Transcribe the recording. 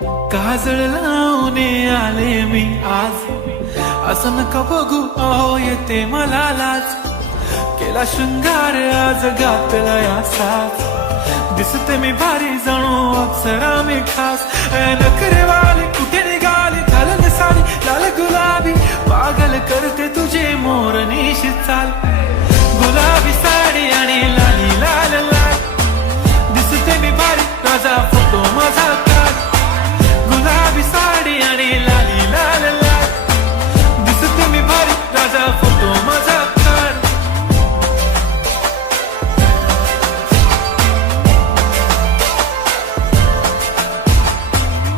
काजळ लावून आले मी आज, असं नका बघू अहो येते मला लाज. केला शृंगार आज घातला या साज, दिसते मी भारी जणू अप्सरा मी खास. नखरे